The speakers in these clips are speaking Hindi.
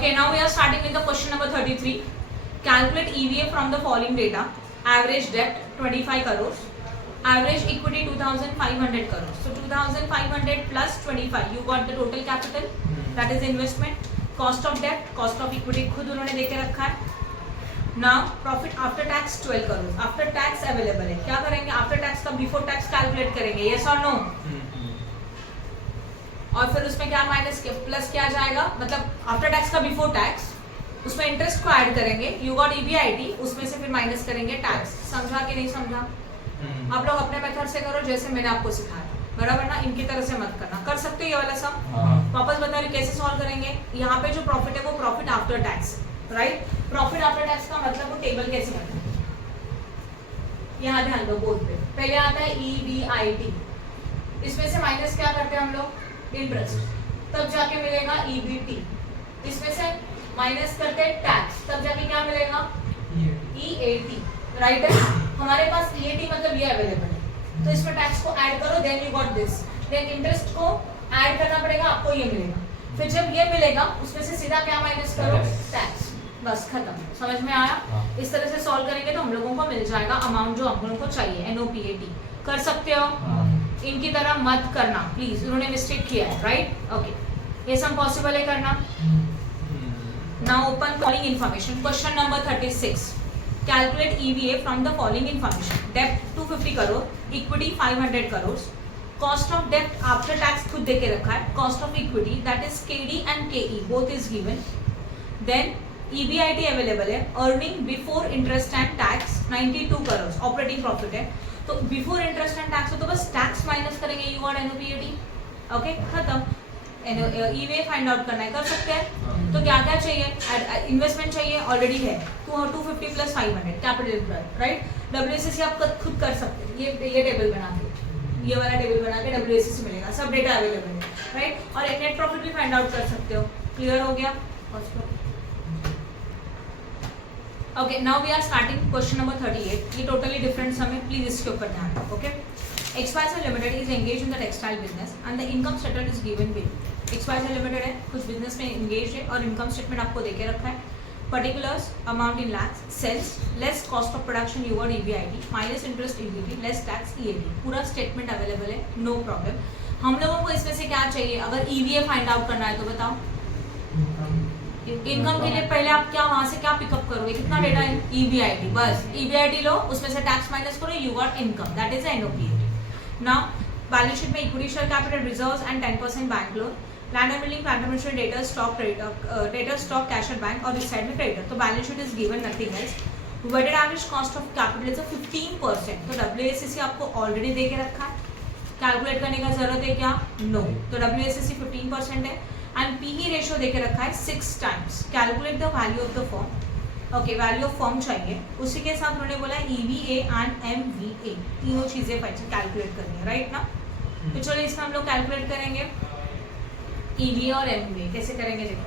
Okay, now we are starting with the question number 33. Calculate EVA from the following data. Average debt 25 crores. Average equity 2500 crores. So 2500 plus 25. You got the total capital. That is investment. Cost of debt, cost of equity खुद उन्होंने देके रखा है. Now profit after tax 12 crores. After tax available है. क्या करेंगे? After tax का before tax calculate करेंगे. Yes or no? और फिर उसमें क्या माइनस प्लस क्या जाएगा, मतलब आफ्टर टैक्स का बिफोर टैक्स, उसमें इंटरेस्ट को ऐड करेंगे. यू गॉट ईबीआईटी, उसमें से फिर माइनस करेंगे टैक्स. समझा कि नहीं समझा? आप लोग अपने मेथड से करो जैसे मैंने आपको सिखाया, बराबर ना. इनकी तरह से मत करना. कर सकते हो ये वाला सम? वापस बता रही कैसे सॉल्व करेंगे. यहाँ पे जो प्रॉफिट है वो profit after tax, right. Profit after tax का मतलब वो टेबल कैसे करना है, यहाँ ध्यान दो. बोर्ड पे पहले आता है ईबीआईटी, इसमें से माइनस क्या करते हैं हम लोग, इंटरेस्ट, तब जाके मिलेगा ईबीटी. इसमें से माइनस करते हैं टैक्स, तब जाके क्या मिलेगा, ईएटी, राइट है. हमारे पास ईएटी मतलब ये अवेलेबल है, तो इसमें टैक्स को ऐड करो, then you got this. Then interest को ऐड करना पड़ेगा, आपको ये मिलेगा. फिर जब ये मिलेगा उसमें से सीधा क्या माइनस करो, टैक्स. बस खत्म. समझ में आया? इस तरह से सॉल्व करेंगे तो हम लोगों को मिल जाएगा अमाउंट जो हम लोगों को चाहिए. एनओपीएटी कर सकते हो. इनकी तरह मत करना प्लीज, उन्होंने मिस्टेक किया है, राइट. ओके, ये सब पॉसिबल है करना. Now open following information. Question number 36. Calculate EVA from the following information. डेप्ट 250 crore, equity 500 crore. Cost of डेप्ट आफ्टर टैक्स खुद देके रखा है. Cost of equity that is KD and KE, both is given. Then EBIT available है. Earning before interest and tax 92 crore. Operating profit है, तो बिफोर इंटरेस्ट एंड टैक्स हो तो बस टैक्स माइनस करेंगे. You got NOPAT. ओके, खत्म. ईवीए फाइंड आउट करना है, कर सकते हैं. तो क्या क्या चाहिए, इन्वेस्टमेंट चाहिए, ऑलरेडी है 250 प्लस 500 कैपिटल एम्प्लॉयड, राइट. डब्ल्यूएसएसी आप खुद कर सकते हैं. ये टेबल बना के, ये वाला टेबल बना के डब्ल्यूएसएसी मिलेगा, सब डेटा अवेलेबल है, राइट. और एक नेट प्रॉफिट भी फाइंड आउट कर सकते हो. क्लियर हो गया? Okay, now we are starting question number 38. ये टोटली डिफरेंट सम है, प्लीज इसके ऊपर ध्यान दो. Okay, XYZ limited is engage in the textile business and the income statement is given below. XYZ limited है, कुछ बिजनेस में एंगेज है और इनकम स्टेटमेंट आपको देके रखा है. Particulars amount in lakhs, sales less cost of production you got EBIT minus interest EBT less tax EAT. पूरा स्टेटमेंट अवेलेबल है, नो प्रॉब्लम. हम लोगों को इसमें से क्या चाहिए, अगर ईवीए फाइंड आउट करना है तो बताओ. इनकम के लिए पहले आप क्या वहां से क्या पिकअप करोगे, कितना डेटा है, ईबीआईटी. बस ईबीआईटी लो, उसमें से टैक्स माइनस करो, you got income, that is NOPAT. Now balance sheet में equity share capital, reserves and 10% bank loan, land and building, plant and machinery, debtor stock, debtor stock, cash at bank और इस साइड में क्रेडिटर. तो balance sheet is given, nothing else. Weighted average cost of capital is 15%. तो डब्ल्यूएसएसी आपको ऑलरेडी दे के रखा है, कैलकुलेट करने का जरूरत है क्या, नो. तो डब्ल्यूएसएसी 15% है एंड पीई रेशियो देके रखा है 6 times. Calculate the value of the firm. Okay, value of firm चाहिए, उसी के साथ उन्होंने बोला ईवीए एंड एमवीए, तीनों चीजें कैलकुलेट करनी है, राइट ना. तो चलो इसमें हम लोग कैलकुलेट करेंगे ईवीए और एमवीए. कैसे करेंगे देखो.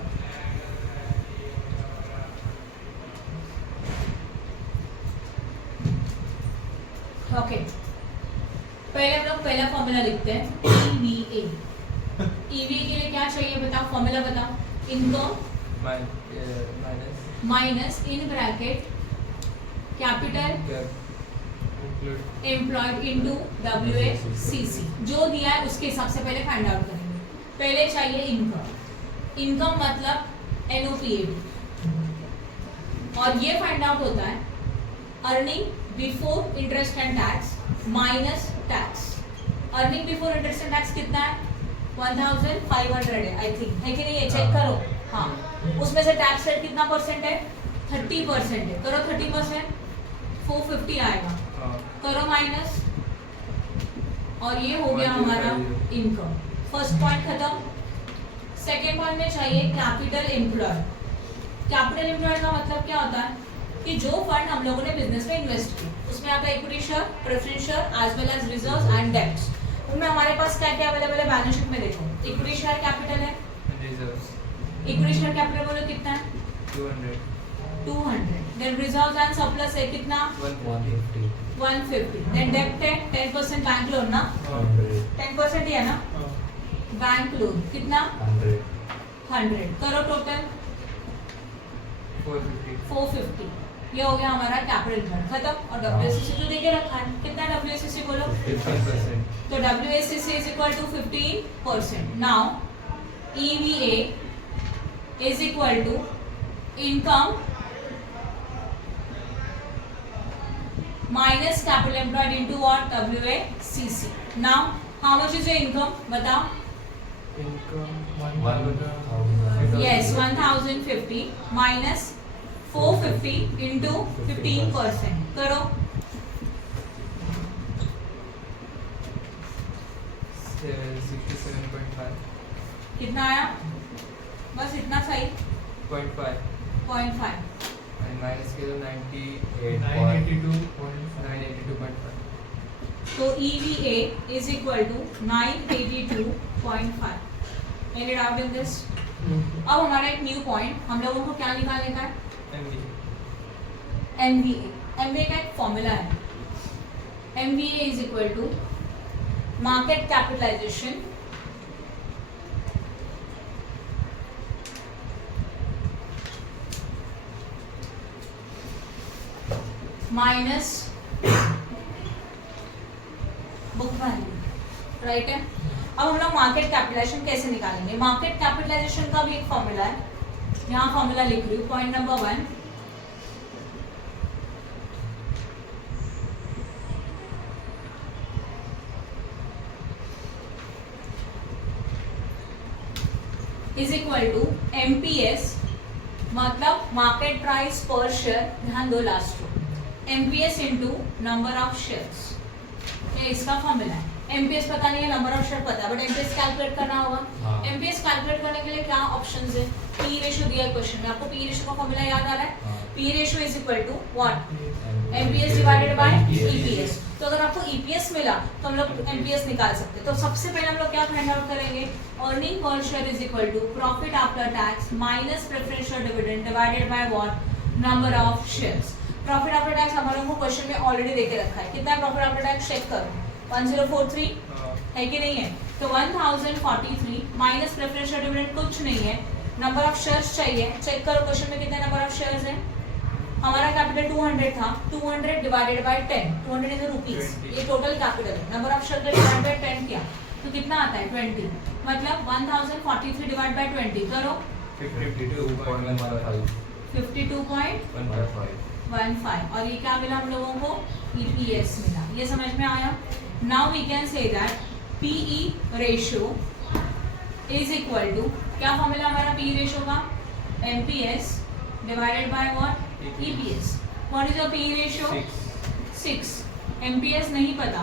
ओके, पहले हम लोग पहला फॉर्मूला लिखते हैं ईवीए. ईवीए के लिए क्या चाहिए बताओ, फॉर्मूला बताओ. Income minus in bracket capital employed into WACC. जो दिया है उसके हिसाब से पहले फाइंड आउट करेंगे. पहले चाहिए इनकम. इनकम मतलब एनओपीएटी, और ये फाइंड आउट होता है earning before interest and tax minus tax. Earning before interest and tax कितना है, 1500 है आई थिंक, है कि नहीं, ये चेक करो. हाँ, उसमें से टैक्स रेट कितना परसेंट है, 30% है. करो 30%, 450 आएगा. करो माइनस, और ये हो गया हमारा इनकम. फर्स्ट पॉइंट खत्म. सेकेंड पॉइंट में चाहिए कैपिटल एम्प्लॉयड. कैपिटल एम्प्लॉयड का मतलब क्या होता है कि जो फंड हम लोगों ने बिजनेस में इन्वेस्ट किया, उसमें आता है equity share, preference share as well as reserves and debts. उनमें हमारे पास क्या क्या अवेलेबल है बैलेंस शीट में देखो. इक्विटी शेयर कैपिटल है, इक्विटी शेयर कैपिटल बोलो कितना है, 200. देन रिजर्व्स एंड सरप्लस है कितना, 150. देन डेब्ट है 10% बैंक लोन ना, 10% ही है ना, बैंक लोन कितना, 100. करो टोटल 450। ये हो गया हमारा कैपिटल रिटर्न खत्म। और WACC तो देके रखा है, कितना WACC बोलो 15%। तो WACC is equal to 15%। Now EVA is equal to income minus capital employed into what WACC। Now how much is your income बताओ। Yes, 1050 minus 450 into 15%। करो 67.5। कितना आया, बस इतना सही 0.5 माइनस के तो 982.5। तो EVA is equal to 982.5। Any doubt in this? अब हमारा एक न्यू पॉइंट, हम लोगों को क्या निकालने का है, MVA। MVA का एक फॉर्मूला है, MVA is equal to market capitalisation minus book value, right है। अब हम लोग मार्केट कैपिटलाइजेशन कैसे निकालेंगे, मार्केट कैपिटलाइजेशन का भी एक फॉर्मूला है, यहाँ फॉर्मूला लिख रही हूँ। Point number 1, is equal to MPS, मतलब मार्केट प्राइस पर शेयर, ध्यान दो last row, MPS into number of shares, ये इसका फॉर्मूला है। MPS पता नहीं है, नंबर ऑफ शेयर पता है, बट MPS कैलकुलेट करना होगा। MPS कैलकुलेट करने के लिए क्या ऑप्शंस है, P रेशियो दिया है क्वेश्चन में, आपको P रेशियो का फॉर्मूला याद आ रहा है, P ratio is equal to what, MPS divided by EPS। तो अगर आपको EPS मिला तो हम लोग MPS निकाल सकते हैं। तो सबसे पहले हम लोग क्या फाइंड आउट करेंगे, earning per share is equal to profit after tax minus preferential dividend divided by what, number of shares. Profit after tax हमारे को क्वेश्चन में ऑलरेडी देके रखा है, कितना प्रॉफिट आफ्टर टैक्स चेक करो, 1043 है कि नहीं है, तो 1043 माइनस प्रेफरेंशियल डिविडेंड कुछ नहीं है, नंबर ऑफ शेयर्स चाहिए, चेक करो क्वेश्चन में कितने नंबर ऑफ शेयर्स हैं। हमारा कैपिटल 200 था, 200 डिवाइडेड बाय 10, 200 इन रुपीस, ये टोटल कैपिटल है, number of share divide by 10 किया तो कितना आता है 20, मतलब 1043 डिवाइड बाय 20 करो 52.15 और ये क्या मिला हम लोगों को, EPS मिला। ये समझ में आया। Now we can say that PE ratio is equal to, क्या फॉर्मूला हमारा PE रेशियो का, MPS divided by what, EPS। What is your PE ratio, 6। MPS नहीं पता,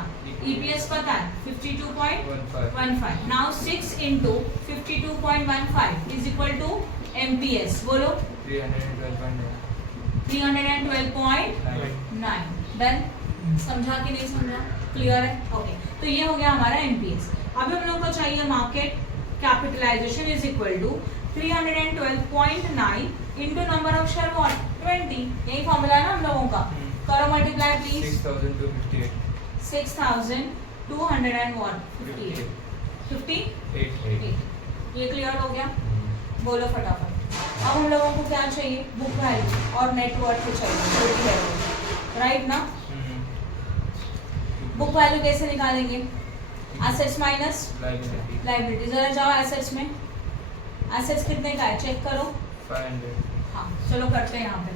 EPS पता है 52.15। Now 6 into 52.15 is equal to MPS, बोलो 312.9। डन, समझा कि नहीं समझा, क्लियर है, ओके। तो ये हो गया हमारा MPS। अभी हम लोग को चाहिए market capitalisation is equal to 312.9 into number of share what, 20। यही फॉर्मूला है ना हम लोगों का, करो मल्टीप्लाई प्लीज, 6258 ये क्लियर हो गया, बोलो फटाफट। अब हम लोगों को क्या चाहिए, बुक वैल्यू और नेटवर्थ चाहिए, राइट ना। बुक वैल्यू कैसे निकालेंगे, एसेट्स माइनस लायबिलिटी। जरा जाओ एसेट्स में, एसेट्स कितने का है चेक करो, 500। हाँ चलो करते हैं यहाँ पे।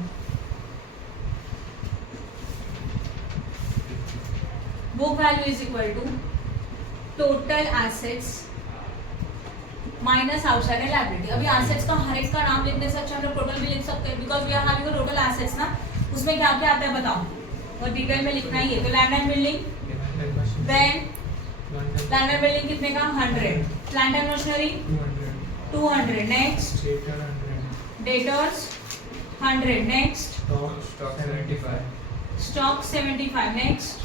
Book value is equal to total assets minus outside liability. अभी एसेट्स का हर एक का नाम लिखने से अच्छा हम लोग टोटल भी लिख सकते हैं, because we are having total assets ना, उसमें क्या क्या आता है बताओ, और डिटेल में लिखना ही है। तो land and building, then land and building कितने का 100, plant and machinery 200, next debtors 100, next stock 75, next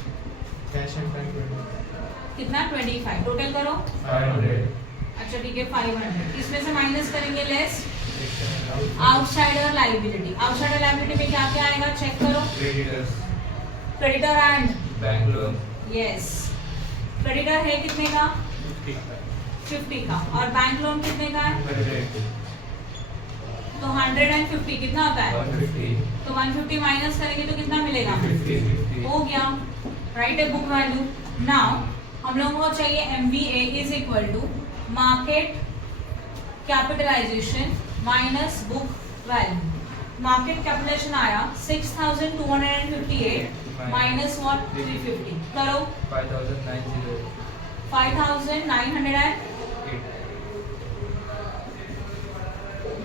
cash and bank कितना 25, टोटल करो 500। अच्छा ठीक है 500, इसमें से माइनस करेंगे less outsider liability. Outsider liability में क्या क्या आएगा चेक करो, creditor and bank loan, yes, creditor है कितने का 50 का, और बैंक लोन कितने का है, तो 150 कितना होता है 150 तो 150 माइनस करेंगे तो कितना मिलेगा 50 हो गया right a book value now हम लोगों को चाहिए MVA is equal to market capitalisation minus book value market capitalisation आया 6258 माइनस व्हाट 350 करो 5908 5900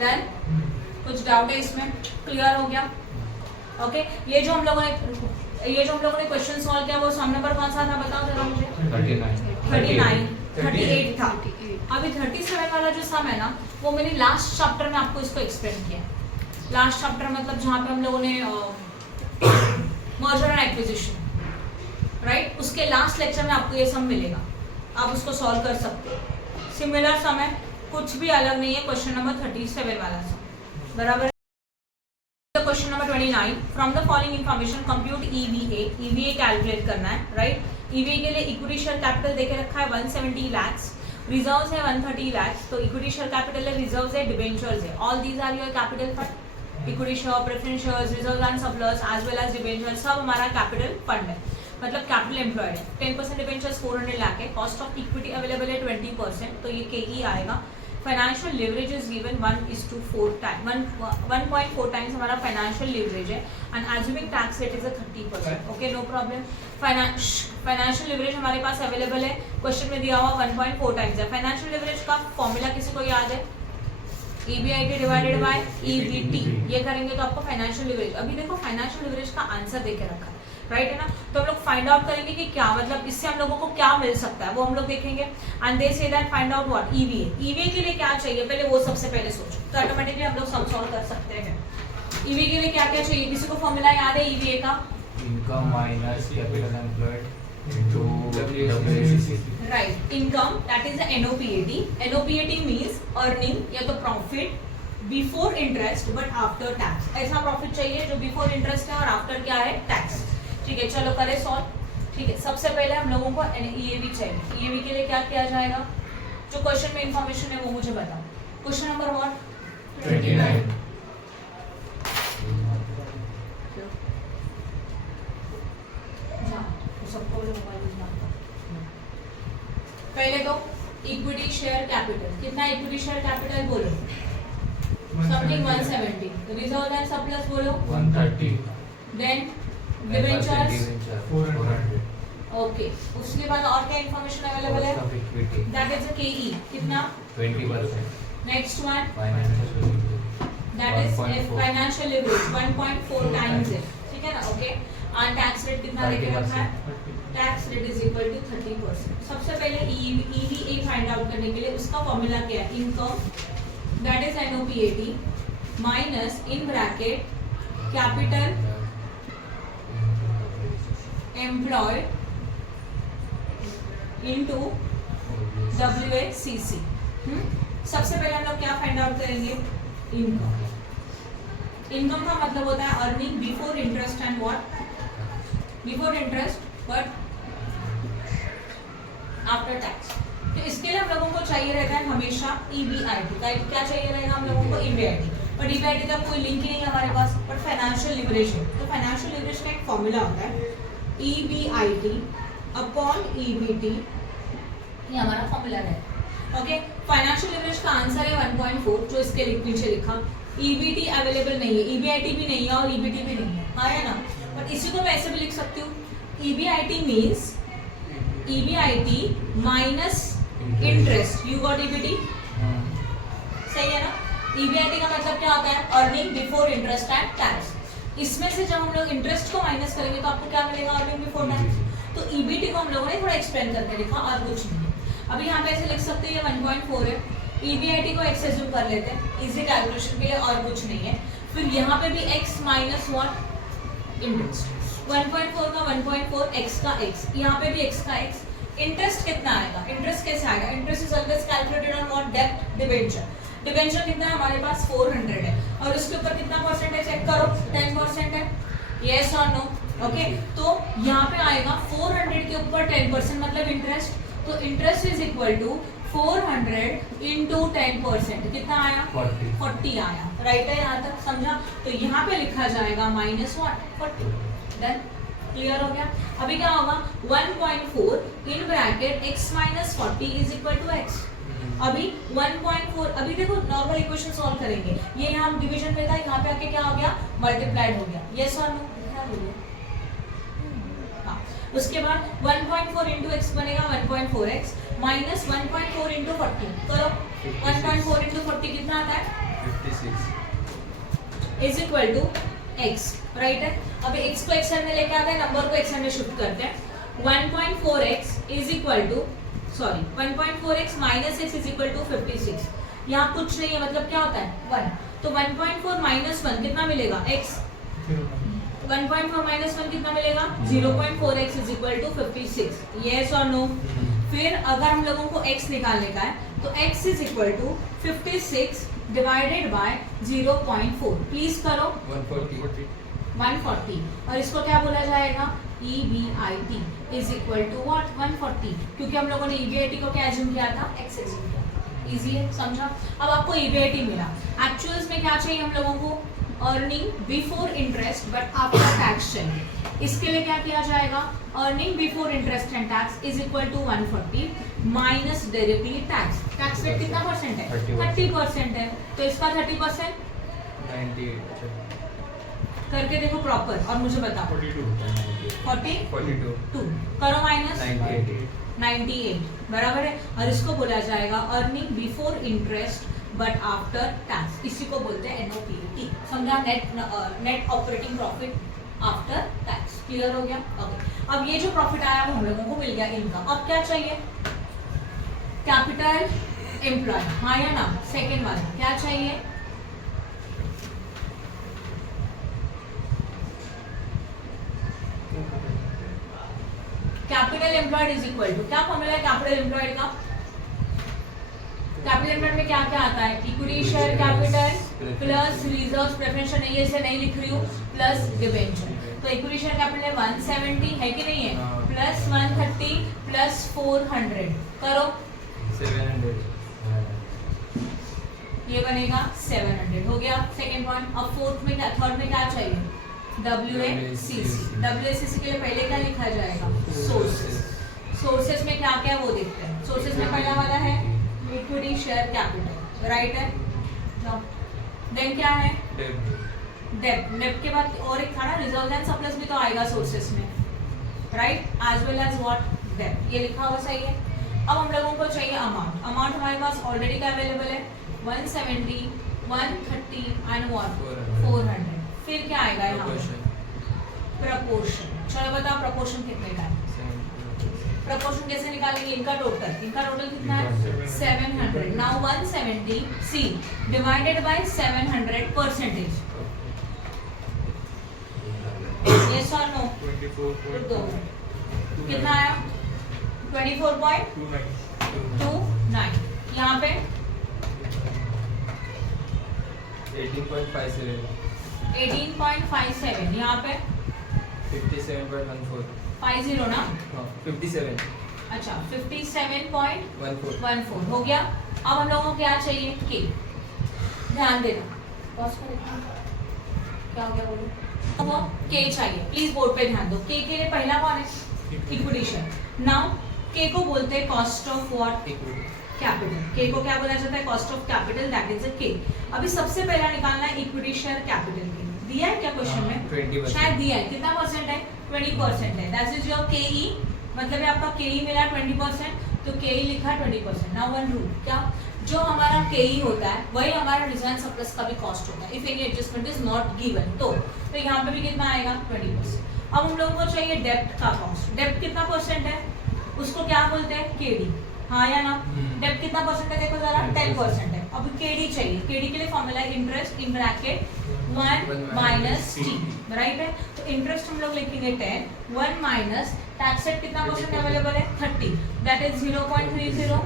डन कुछ डाउट है इसमें क्लियर हो गया ओके ये जो हम लोगों ने क्वेश्चन सॉल्व किया वो सम नंबर कौन सा था बताओ जरा मुझे 38 था अभी 37 वाला जो सम है ना वो मैंने लास्ट चैप्टर में आपको इसको एक्सप्लेन किया लास्ट चैप्टर मतलब जहाँ पे हम लोगों ने मर्जर एंड एक्विजिशन राइट उसके लास्ट लेक्चर में आपको ये सम मिलेगा आप उसको सॉल्व कर सकते हो सिमिलर सम है कुछ भी अलग नहीं है क्वेश्चन नंबर 37 वाला सम बराबर question number 29 from the following information compute EVA calculate करना है राइट EVA के लिए इक्विटी शेयर कैपिटल देके रखा है 170 lakhs रिजर्व्स है 130 lakhs तो इक्विटी शेयर कैपिटल है रिजर्व्स है डिबेंचर्स है all these are your capital fund equity share preference shares reserves and surplus as well as debentures सब हमारा कैपिटल फंड है मतलब कैपिटल एम्प्लॉयड है 10% डिबेंचर्स 400 लाख है कॉस्ट ऑफ इक्विटी अवेलेबल है 20% तो ये KE आएगा financial leverage is given 1:4 time 1.4 times हमारा फाइनेंशियल लिवरेज है and assuming tax rate is 30% okay no problem financial leverage हमारे पास अवेलेबल है क्वेश्चन में दिया हुआ 1.4 टाइम्स है फाइनेंशियल लिवरेज का फॉर्मूला किसी को याद है EBIT डिवाइडेड बाय EBT ये करेंगे तो आपको फाइनेंशियल लिवरेज अभी देखो फाइनेंशियल लिवरेज का आंसर देके रखा है राइट है ना तो हम लोग फाइंड आउट करेंगे कि क्या मतलब इससे हम लोगों को क्या मिल सकता है वो हम लोग देखेंगे and they say that find out what EVA के लिए क्या चाहिए पहले वो सबसे पहले सोचो तो ऑटोमेटिकली हम लोग सम सॉल्व कर सकते हैं EVA के लिए क्या क्या चाहिए किसी को फॉर्मूला याद है EVA का income minus capital employed into WACC right income that is the NOPAT means earning या तो profit before interest but after tax ऐसा प्रॉफिट चाहिए जो बिफोर इंटरेस्ट है और आफ्टर क्या है टैक्स ठीक है चलो करें सॉल्व ठीक है सबसे पहले हम लोगों को EAV चाहिए EAV के लिए क्या किया जाएगा जो क्वेश्चन में इंफॉर्मेशन है वो मुझे बताओ क्वेश्चन नंबर व्हाट 29 पहले तो इक्विटी शेयर कैपिटल कितना इक्विटी शेयर कैपिटल बोलो समथिंग 170 रिजर्व एंड सरप्लस बोलो 130 देन डिबेंचर्स 400 ओके उसके बाद और क्या इंफॉर्मेशन अवेलेबल है दैट इज अ KE कितना 20% next one financial that is financial leverage 1.4 times है ठीक है ना ओके और टैक्स रेट कितना देके रखा है tax rate is equal to 30% सबसे पहले EVA फाइंड आउट करने के लिए उसका फॉर्मूला क्या है income that is NOPAT minus in bracket capital employed into WACC सबसे पहले हम लोग क्या फाइंड आउट करेंगे इनकम का मतलब होता है earning before interest and what before interest but after tax तो इसके लिए हम लोगों को चाहिए रहता है हमेशा EBIT क्या चाहिए रहेगा हम लोगों को EBIT बट EBIT का कोई लिंक ही नहीं है हमारे पास बट फाइनेंशियल लिवरेज है तो फाइनेंशियल लिवरेज का एक फॉर्मूला होता है EBIT अपॉन EBT ये हमारा फॉर्मूला है ओके फाइनेंशियल लिवरेज का आंसर है 1.4 जो इसके नीचे लिखा EBT अवेलेबल नहीं है EBIT भी नहीं है और EBT भी नहीं है हाँ है ना बट इसी को मैं ऐसे भी लिख सकती हूँ EBIT means EBIT minus interest you got EBT सही है ना EBIT का मतलब क्या होता है earning before interest and tax इसमें से जब हम लोग इंटरेस्ट को माइनस करेंगे तो आपको क्या मिलेगा अर्निंग बिफोर टैक्स तो EBT को हम लोगों ने थोड़ा एक्सप्लेन करके लिखा और कुछ नहीं अभी यहाँ पे ऐसे लिख सकते हैं ये 1.4 है EBIT को x एज्यूम कर लेते हैं इजी कैलकुलेशन के लिए और कुछ नहीं है फिर यहाँ पे भी x माइनस व्हाट इंटरेस्ट 1.4 का 1.4 x का x यहाँ पे भी x का x इंटरेस्ट कितना आएगा इंटरेस्ट कैसे आएगा interest is always calculated on what डेब्ट डिबेंचर कितना है हमारे पास 400 है और उसके ऊपर कितना परसेंट है चेक करो 10% है यस और नो ओके तो यहाँ पे आएगा 400 के ऊपर 10% मतलब इंटरेस्ट तो interest is equal to 400 into 10% कितना आया 40 आया, राइट है यहाँ तक, समझा। तो यहाँ पे लिखा जाएगा माइनस 40। डन, क्लियर हो गया। अभी क्या होगा 1.4 in bracket x minus 40 is equal to x। अभी 1.4, अभी देखो नॉर्मल इक्वेशन सॉल्व करेंगे, ये यहाँ डिवीजन में था, यहाँ पे आके क्या हो गया मल्टीप्लाइड हो गया, यस और नो, हाँ। उसके बाद 1.4 इंटू एक्स बनेगा 1.4x माइनस 1.4 इंटू 40 करो, 1.4 इंटू 40 कितना आता है 56 is equal to x, right है। अब x को एक्शन में लेके आते हैं, नंबर को एक्शन में शिफ्ट करते हैं। 1.4x is equal to 1.4x minus x is equal to 56। यहाँ कुछ नहीं है, मतलब क्या होता है 1, तो 1.4 माइनस 1 कितना मिलेगा x, 1.4 माइनस 1 कितना मिलेगा 0.4x is equal to 56, yes और नो। फिर अगर हम लोगों को x निकालने का है तो x is equal to 56 divided by 0.4, please करो 140, और इसको क्या बोला जाएगा EBIT is equal to what 140, क्योंकि हम लोगों ने EBIT को क्या एज्यूम किया था x एज्यूम किया, इजी है, समझा। अब आपको EBIT मिला, एक्चुअल्स में क्या चाहिए हम लोगों को earning before interest but after tax चाहिए। इसके लिए क्या किया जाएगा, earning before interest and tax is equal to 140 minus directly tax. Tax rate कितना परसेंट है 30% है, तो इसका 30% 98 करके देखो प्रॉपर और मुझे बताओ 42 करो माइनस 98 बराबर है, और इसको बोला जाएगा earning before interest but after tax, इसी को बोलते हैं NOPAT, समझा, net operating profit after tax, clear हो गया। ओके, अब ये जो प्रॉफिट आया वो हम लोगों को मिल गया इनकम। अब क्या चाहिए कैपिटल एम्प्लॉय, हाँ या ना, सेकेंड वाला क्या चाहिए capital employed is equal to, क्या फॉर्मूला है कैपिटल एम्प्लॉयड का, कैपिटल एम्प्लॉयड में क्या क्या आता है equity share capital plus reserves preferential, नहीं ऐसे नहीं लिख रही हूँ, प्लस डिबेंचर। तो इक्विटी शेयर कैपिटल 170 है कि नहीं है, प्लस 130 प्लस 400 करो 700, ये बनेगा 700, हो गया सेकेंड पॉइंट। अब फोर्थ में क्या, थर्ड में क्या चाहिए WACC। WACC के लिए पहले क्या लिखा जाएगा सोर्सेस, सोर्सेस में क्या क्या वो देखते हैं। सोर्सेस में पहला वाला है इक्विटी शेयर कैपिटल, राइट है, देन क्या है डेब्ट, डेब्ट के बाद और एक था ना रिजर्व एंड सरप्लस भी तो आएगा सोर्सेस में, right, as well as what डेब्ट, ये लिखा हुआ सही है। अब हम लोगों को चाहिए अमाउंट, अमाउंट हमारे पास ऑलरेडी क्या अवेलेबल है 170 130 एंड व्हाट 400, फिर क्या आएगा यहाँ प्रपोर्शन। चलो बताओ प्रपोर्शन कितने का है, प्रपोर्शन कैसे निकालेंगे, इनका टोटल कितना है 700। नाउ 170 सी डिवाइडेड बाय 700 परसेंटेज, यस और नो, कितना आया 24.29, यहाँ पे 18.57, यहाँ पे 57.14, 50 ना, 57, अच्छा 57.14 हो गया। अब हम लोगों को क्या चाहिए के, ध्यान देना क्या हो गया बोलो, वो के चाहिए, प्लीज बोर्ड पे ध्यान दो। के के लिए पहला कौन है इक्विटी शेयर, नाउ के को बोलते हैं कॉस्ट ऑफ व्हाट कैपिटल, के को क्या बोला जाता है cost of capital, that is a के। अभी सबसे पहला निकालना है इक्विटी शेयर कैपिटल के, दिया है क्या क्वेश्चन में 20%, शायद दिया है, कितना परसेंट है 20% है, दैट इज योर केई, मतलब ये आपका केई मिला 20%, तो केई लिखा 20%। नाउ वन रूल, क्या जो हमारा केई होता है वही हमारा डिजाइन सरप्लस का भी कॉस्ट होता है, if any adjustment is not given, तो यहाँ पे भी कितना आएगा 20%। अब हम लोगों को चाहिए डेब्ट का कॉस्ट, डेब्ट कितना परसेंट है उसको क्या बोलते हैं केडी, हाँ या ना, डेब्ट कितना परसेंट है देखो जरा 10% है। अब केडी चाहिए, केडी के लिए फॉर्मूला है interest in bracket 1 minus T, right है, तो इंटरेस्ट हम लोग लिखेंगे 10, 1 माइनस टैक्स रेट कितना परसेंट अवेलेबल है 30, दैट इज 0.30,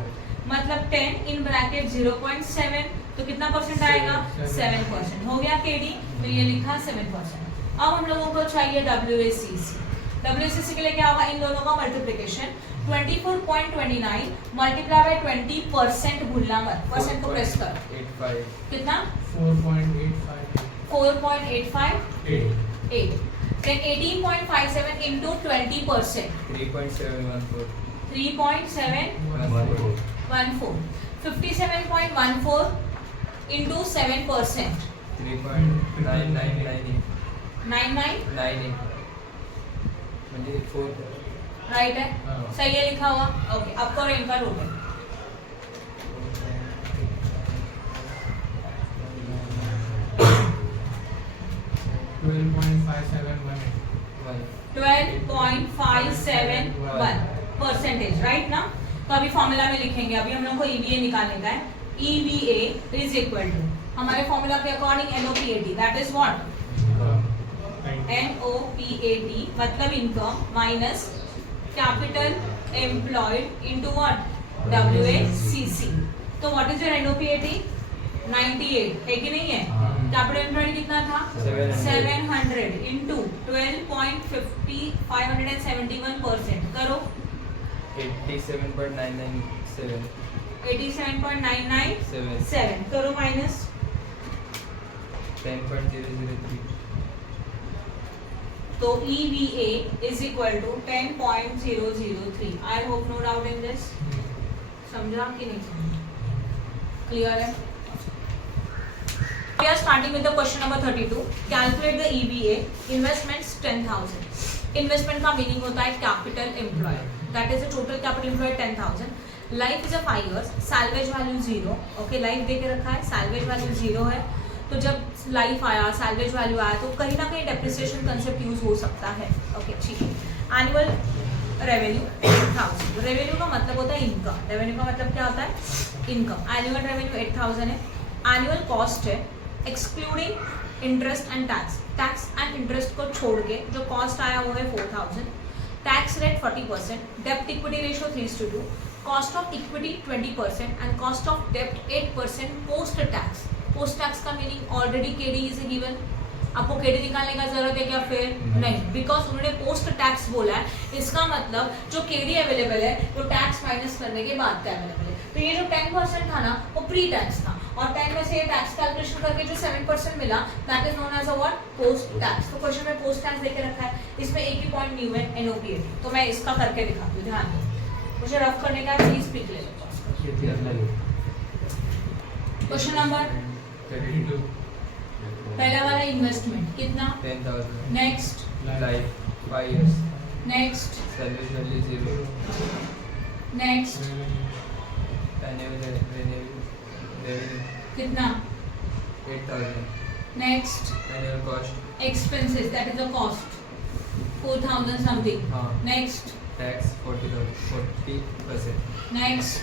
मतलब 10 इन ब्रैकेट 0.7, तो कितना परसेंट आएगा 7%, हो गया केडी, तो ये लिखा 7%। अब हम लोगों को चाहिए WACC, WCC के लिए क्या होगा, इन दोनों का मल्टीप्लिकेशन 24.29 मल्टीप्लाई बाय 20%, भूलना मत, परसेंट को प्रेस कर, 85 कितना 4.85 4.858, then 18.57 into 20%, 3.714 3.714, 57.14 into 7%, 3.9998 99, म्हणजे 4 राइट है, हाँ। सही है लिखा हुआ, ओके। अब करो इनका टोटल, %12.571 राइट ना। तो अभी फॉर्मूला में लिखेंगे, अभी हम लोग को EVA निकालने का है। EVA इज इक्वल टू हमारे फॉर्मूला के according NOPAT, that is what, NOPAT मतलब income minus capital employed into what, WACC। तो व्हाट इज योर NOPAT, 98 है कि नहीं है। कैपिटल एम्प्लॉयड कितना था, 700 इनटू 12.571%, करो 87.997 87.997, करो माइनस 10.003 तो EVA is equal to 10.003। I hope no doubt in this, समझा कि नहीं समझा, क्लियर है। We are starting with the question number 32. Calculate the EVA. Investments 10,000. Investment का meaning होता है capital employed. That is the total capital employed 10,000. Life is a 5 years. Salvage value 0. Okay, life दे के रखा है, salvage value 0 है। तो जब लाइफ आया, salvage value आया, तो कहीं ना कहीं depreciation concept यूज हो सकता है। Okay, ठीक है। Annual revenue 8,000. Revenue का मतलब होता है income. Revenue का मतलब क्या होता है, income. Annual revenue 8,000 है। Annual cost है excluding interest and tax, tax and interest को छोड़ के जो कॉस्ट आया वो है 4,000, टैक्स रेट 40%, डेप्ट equity ratio 3:2, cost of equity 20% and cost of डेप्ट 8% पोस्ट टैक्स। पोस्ट टैक्स का meaning already KD is given, आपको केडी निकालने का जरूरत है क्या, फिर नहीं, बिकॉज उन्होंने पोस्ट टैक्स बोला है, इसका मतलब जो केडी अवेलेबल है वो टैक्स माइनस करने के बाद का अवेलेबल है। तो ये जो 10% था ना वो प्री टैक्स था, और 10 में से ये टैक्स कैलकुलेशन करके जो 7% मिला that is known as a what, post tax. तो क्वेश्चन में पोस्ट टैक्स देके रखा है, इसमें एक ही पॉइंट न्यू है NOPAT, तो मैं इसका करके दिखाती हूँ, ध्यान दो, मुझे रफ करने का है, प्लीज पिक ले लो। क्वेश्चन नंबर 32 पहला वाला इन्वेस्टमेंट कितना, 10,000 next life 5 years next service value 0 next annual revenue कितना, 8,000 next annual cost expenses that is the cost 4,000 something, हाँ next tax 40%, next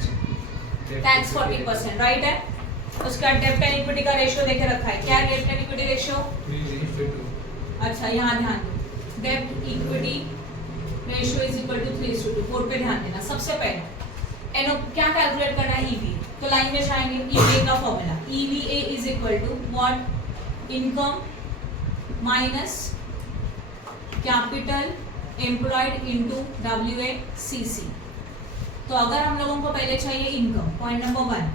tax 40%, right है। उसका डेब्ट एंड इक्विटी का रेशियो देके रखा है, क्या है डेब्ट एंड इक्विटी रेशियो, 3:2 अच्छा यहाँ ध्यान दो, डेब्ट equity ratio is equal to 3:2, 4 पे ध्यान देना। सबसे पहले एनो क्या कैलकुलेट करना है, EVA, तो लाइन में जाएंगे, EVA का formula, EVA is equal to what, income minus capital employed into WACC। तो अगर हम लोगों को पहले चाहिए इनकम, पॉइंट नंबर 1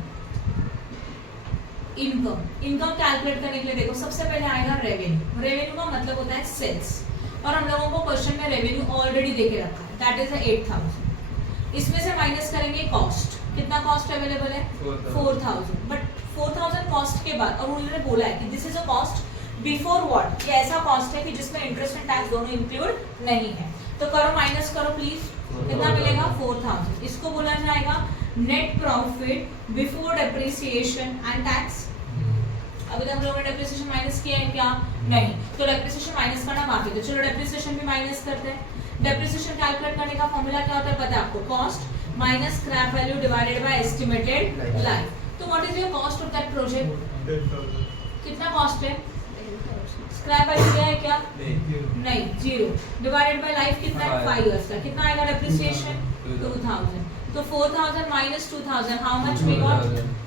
इनकम कैलकुलेट करने के लिए देखो सबसे पहले आएगा रेवेन्यू। रेवेन्यू का मतलब होता है सेल्स, और हम लोगों को क्वेश्चन में रेवेन्यू ऑलरेडी देके रखा है, दैट इज 8,000। इसमें से माइनस करेंगे कॉस्ट, कितना कॉस्ट अवेलेबल है, 4,000, बट 4,000 कॉस्ट के बाद, और उन्होंने बोला है कि this is a cost before what, ये ऐसा कॉस्ट है कि जिसमें इंटरेस्ट एंड टैक्स दोनों इंक्लूड नहीं है। तो करो माइनस करो प्लीज, कितना मिलेगा 4,000। इसको बोला जाएगा net profit before depreciation and tax. अभी तक हम लोगों ने डेप्रिसिएशन माइनस किया है क्या, नहीं, तो डेप्रिसिएशन माइनस करना बाकी, तो चलो डेप्रिसिएशन भी माइनस करते हैं। डेप्रिसिएशन कैलकुलेट करने का फॉर्मूला क्या होता है पता है आपको, cost minus scrap value divided by estimated life. तो what is your cost of that project, 10,000 कितना कॉस्ट है, स्क्रैप वैल्यू दिया है क्या, नहीं 0, डिवाइडेड बाय लाइफ कितना है 5 इयर्स का, कितना आएगा डेप्रिसिएशन 2,000। तो 4,000 minus 2,000, how much we got,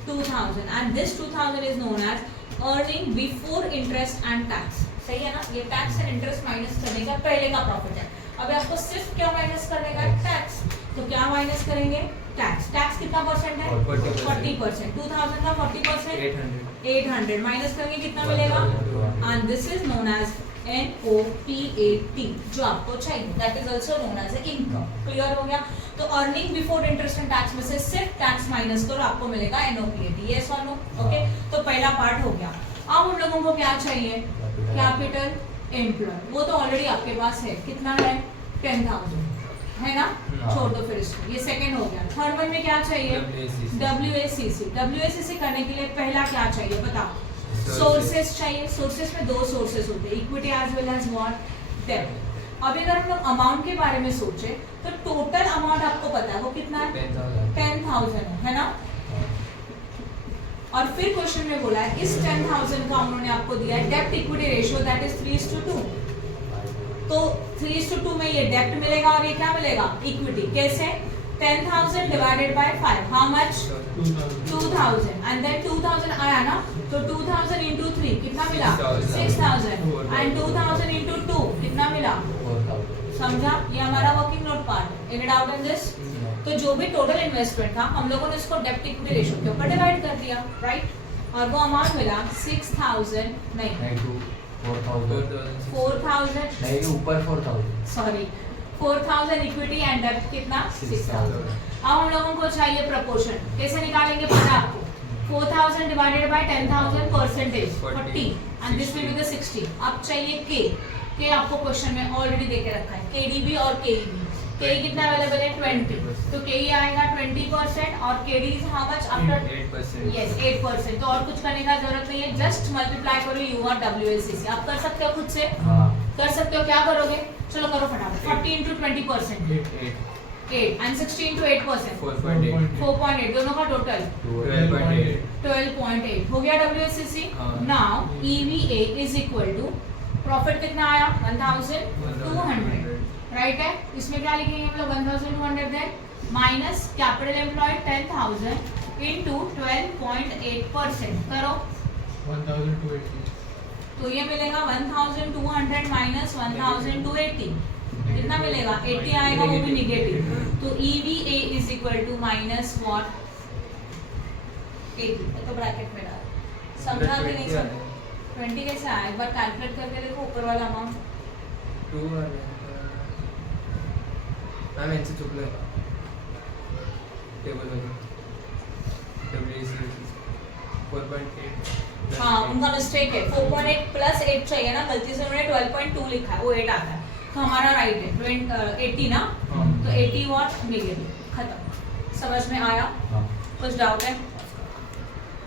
2,000, and this 2,000 is known as earning before interest and tax। सही है ना, ये टैक्स एंड इंटरेस्ट माइनस करने का पहले का प्रॉफिट है। अभी आपको सिर्फ क्या माइनस करने का, टैक्स। तो क्या माइनस करेंगे, टैक्स। टैक्स कितना परसेंट है, 40%। 2000 का 40% 800 माइनस करेंगे कितना मिलेगा, and this is known as NOPAT, जो आपको चाहिए, that is also known as income. Clear हो गया। तो earning before interest and tax में से सिर्फ टैक्स माइनस करो, आपको मिलेगा NOPAT। यस और नो? ओके, तो पहला पार्ट हो गया। अब हम लोगों को क्या चाहिए, कैपिटल एम्प्लॉय। वो तो ऑलरेडी आपके पास है, कितना है, 10,000 है ना, छोड़ दो फिर इसको। ये सेकंड हो गया। थर्ड वन में क्या चाहिए, WACC। WACC करने के लिए पहला क्या चाहिए बताओ, सोर्सेस चाहिए। सोर्सेस में दो सोर्सेस होते हैं, equity as well as what, डेब्ट। अभी अगर हम लोग अमाउंट के बारे में सोचे तो टोटल अमाउंट आपको पता है वो कितना है, 10,000 है ना। और फिर क्वेश्चन में बोला है इस 10,000 का उन्होंने आपको दिया है डेब्ट इक्विटी रेशियो दैट इज 3:2। तो 3:2 में ये डेब्ट मिलेगा और ये क्या मिलेगा, इक्विटी। कैसे, 10,000 divided by 5, how much, 2,000, and then 2,000 आया ना, तो 2,000 इंटू 3 कितना मिला, 6,000, एंड 2,000 इंटू 2 कितना मिला, 4,000। समझा। ये हमारा working note part. Any doubt in this? तो जो भी टोटल इन्वेस्टमेंट था हम लोगों ने इसको डेब्ट इक्विटी रेशियो के ऊपर डिवाइड कर दिया, राइट। और वो अमाउंट मिला 6,000 नहीं 4,000 नहीं, ऊपर 4,000। सॉरी 4,000 इक्विटी एंड डेब्ट कितना, 6,000। अब हम लोगों को चाहिए प्रपोर्शन, कैसे निकालेंगे पता है आपको, 4,000 divided by 10,000 percentage 40 and this will be the 60। अब चाहिए के आपको क्वेश्चन में ऑलरेडी देके रखा है, KDB और KEB। के कितना अवेलेबल है, 20, तो के आएगा 20% और KD is how much after, 8%। Yes 8%। तो और कुछ करने का जरूरत नहीं है, जस्ट मल्टीप्लाई करो यू और WACC। आप कर सकते हो खुद से, हाँ। कर सकते हो। क्या करोगे, चलो करो फटाफट। 40 इंटू 20%, 8 एंड 60 इंटू 8%, 4.8, दोनों का टोटल 12.8 हो गया WACC। हाँ। Now EVA is equal to profit कितना आया, 1,200, राइट है। इसमें क्या लिखेंगे हम लोग, 1,200 then minus capital employed 10,000 into 12.8% करो, 1,280। तो ये मिलेगा 1,200 माइनस 1,280 कितना मिलेगा, 80 आएगा, वो भी निगेटिव। तो EVA is equal to minus what, 80। तो ब्रैकेट में डाल, समझा कि नहीं समझा, 20 कैसे आया, एक बार कैलकुलेट करके देखो ऊपर वाला अमाउंट। मैम यांचं चुकलं टेबलमध्ये WACC 4.8। हाँ उनका मिस्टेक है, 4.8 प्लस 8 चाहिए ना, गलती से उन्होंने 12.2 लिखा है, वो 8 आता है। तो हमारा राइट है 80 ना, हाँ। तो 80 वॉट निगेटिव, खत्म। समझ में आया? हाँ। कुछ डाउट है?